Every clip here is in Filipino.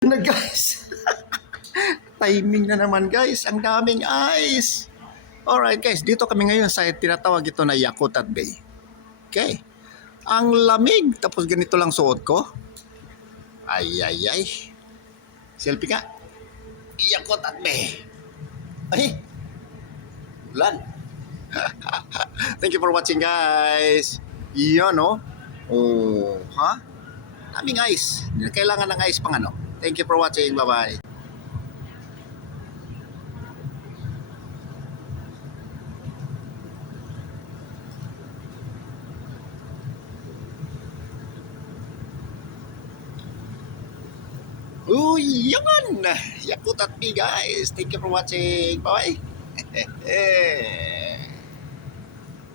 Na guys. Timing na naman guys. Ang daming ice. Alright guys, dito kami ngayon sa tinatawag ito na Yakutat Bay. Okay. Ang lamig. Tapos ganito lang suot ko. Ay. Selfie ka. Yakutat Bay. Ay. Ulan. Thank you for watching guys. Yan oh. Oh, ha? Daming ice. Kailangan ng ice pang ano. Thank you for watching. Bye-bye. Uy, yan! Yakutat me guys. Thank you for watching. Bye-bye.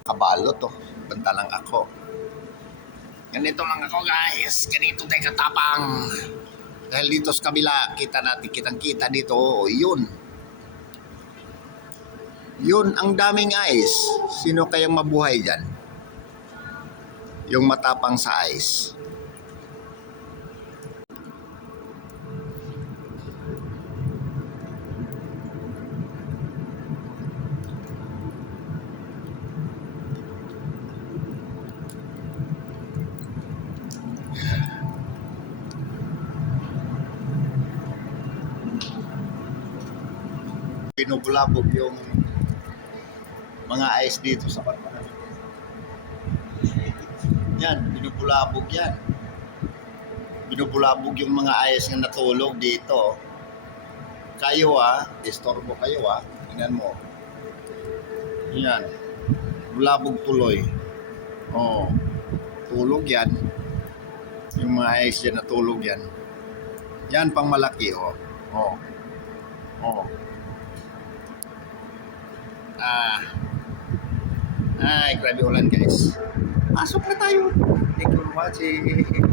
Kabalo to. Banta lang ako. Ganito lang ako guys. Ganito tayo katapang. Dahil dito sa kabila, kita natin, kitang-kita dito. Oh, yun. Yun, ang daming ice. Sino kayang mabuhay dyan? Yung matapang sa ice. Binubulabog yung mga ice dito sa baba. Yan, binubulabog yan. Binubulabog yung mga ice na natulog dito. Kayo disturbo kayo tingnan mo. Yan. Bulabog tuloy. Oh. Tulog yan. Yung mga ice yan natulog yan. Yan pang malaki Oh. Ay, grabe ulan guys. Pasok na tayo. Thank you for watching.